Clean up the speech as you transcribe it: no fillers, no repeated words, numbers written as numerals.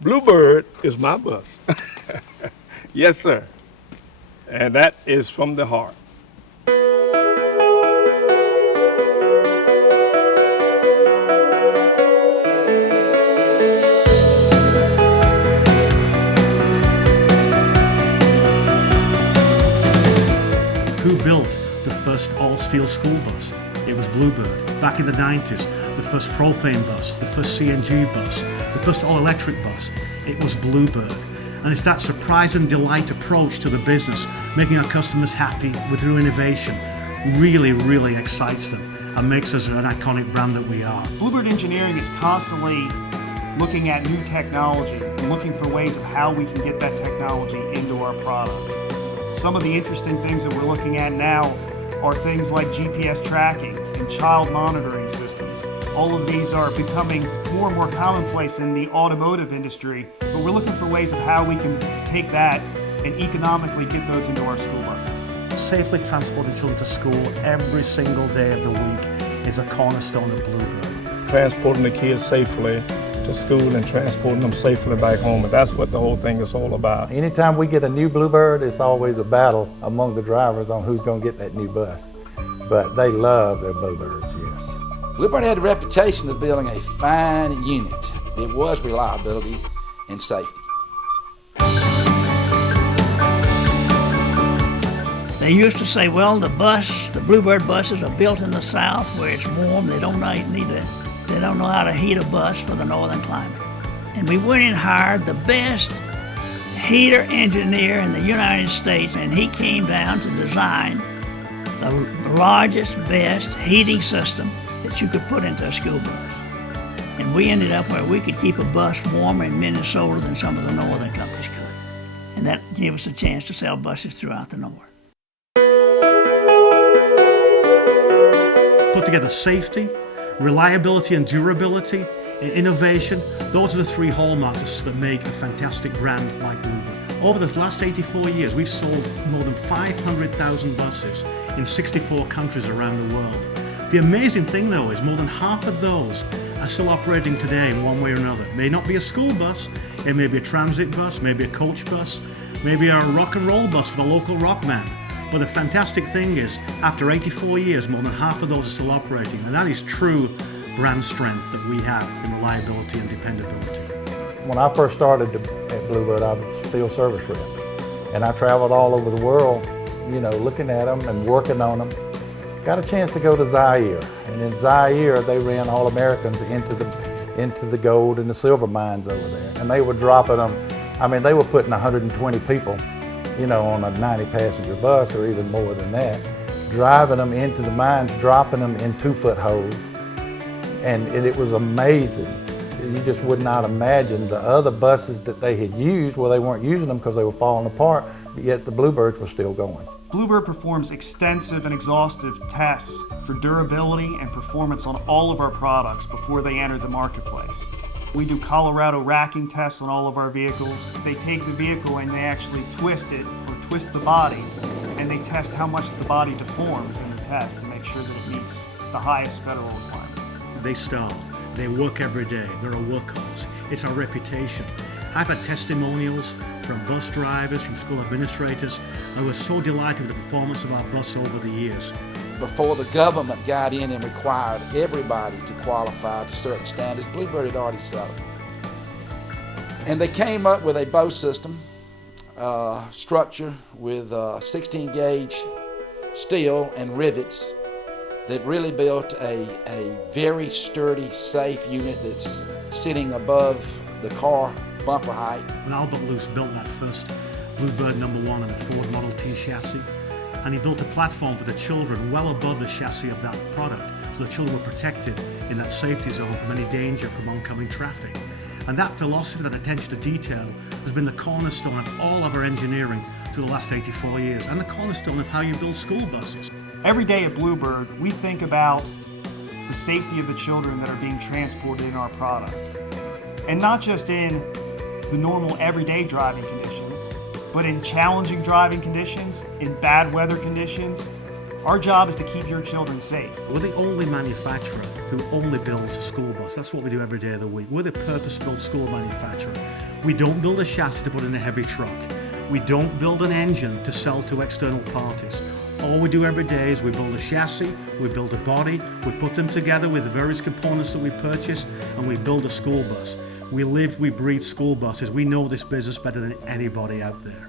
Bluebird is my bus. Yes, sir. And that is from the heart. Who built the first all-steel school bus? It was Bluebird. Back in the 90s, the first propane bus, the first CNG bus, the first all-electric bus, it was Bluebird. And it's that surprise and delight approach to the business, making our customers happy with their innovation, really excites them and makes us an iconic brand that we are. Bluebird Engineering is constantly looking at new technology and looking for ways of how we can get that technology into our product. Some of the interesting things that we're looking at now are things like GPS tracking and child monitoring systems. All of these are becoming more and more commonplace in the automotive industry, but we're looking for ways of how we can take that and economically get those into our school buses. Safely transporting children to school every single day of the week is a cornerstone of Bluebird. Transporting the kids safely to school and transporting them safely back home, and that's what the whole thing is all about. Anytime we get a new Bluebird, it's always a battle among the drivers on who's going to get that new bus. But they love their Bluebirds, yes. Bluebird had a reputation of building a fine unit. It was reliability and safety. They used to say, well, the Bluebird buses are built in the South where it's warm. They don't know how to heat a bus for the northern climate. And we went and hired the best heater engineer in the United States, and he came down to design the largest, best heating system that you could put into a school bus. And we ended up where we could keep a bus warmer in Minnesota than some of the northern companies could. And that gave us a chance to sell buses throughout the north. Put together safety, reliability and durability, innovation. Those are the three hallmarks that make a fantastic brand like Bluebird. Over the last 84 years, we've sold more than 500,000 buses in 64 countries around the world. The amazing thing though is more than half of those are still operating today in one way or another. It may not be a school bus, it may be a transit bus, maybe a coach bus, maybe a rock and roll bus for the local rock man. But the fantastic thing is, after 84 years, more than half of those are still operating, and that is true brand strength that we have in reliability and dependability. When I first started at Bluebird, I was a field service rep. And I traveled all over the world, looking at them and working on them. Got a chance to go to Zaire. And in Zaire, they ran all Americans into the gold and the silver mines over there. And they were dropping them, they were putting 120 people, on a 90-passenger bus or even more than that, driving them into the mines, dropping them in 2-foot holes. And it was amazing. You just would not imagine the other buses that they had used, well, they weren't using them because they were falling apart, but yet the Bluebirds were still going. Bluebird performs extensive and exhaustive tests for durability and performance on all of our products before they enter the marketplace. We do Colorado racking tests on all of our vehicles. They take the vehicle and they actually twist it, or twist the body, and they test how much the body deforms in the test to make sure that it meets the highest federal requirements. They starve, they work every day, they're a workhorse. It's our reputation. I've had testimonials from bus drivers, from school administrators, who were so delighted with the performance of our bus over the years. Before the government got in and required everybody to qualify to certain standards, Bluebird had already settled. And they came up with a bow system structure with 16-gauge steel and rivets that really built a very sturdy, safe unit that's sitting above the car bumper height. When Albert Luce built that first Bluebird #1 on a Ford Model T chassis, and he built a platform for the children well above the chassis of that product, so the children were protected in that safety zone from any danger from oncoming traffic. And that philosophy, that attention to detail, has been the cornerstone of all of our engineering through the last 84 years, and the cornerstone of how you build school buses. Every day at Bluebird, we think about the safety of the children that are being transported in our product. And not just in the normal everyday driving conditions, but in challenging driving conditions, in bad weather conditions. Our job is to keep your children safe. We're the only manufacturer who only builds a school bus. That's what we do every day of the week. We're the purpose-built school manufacturer. We don't build a chassis to put in a heavy truck. We don't build an engine to sell to external parties. All we do every day is we build a chassis, we build a body, we put them together with the various components that we purchase, and we build a school bus. We live, we breathe school buses. We know this business better than anybody out there.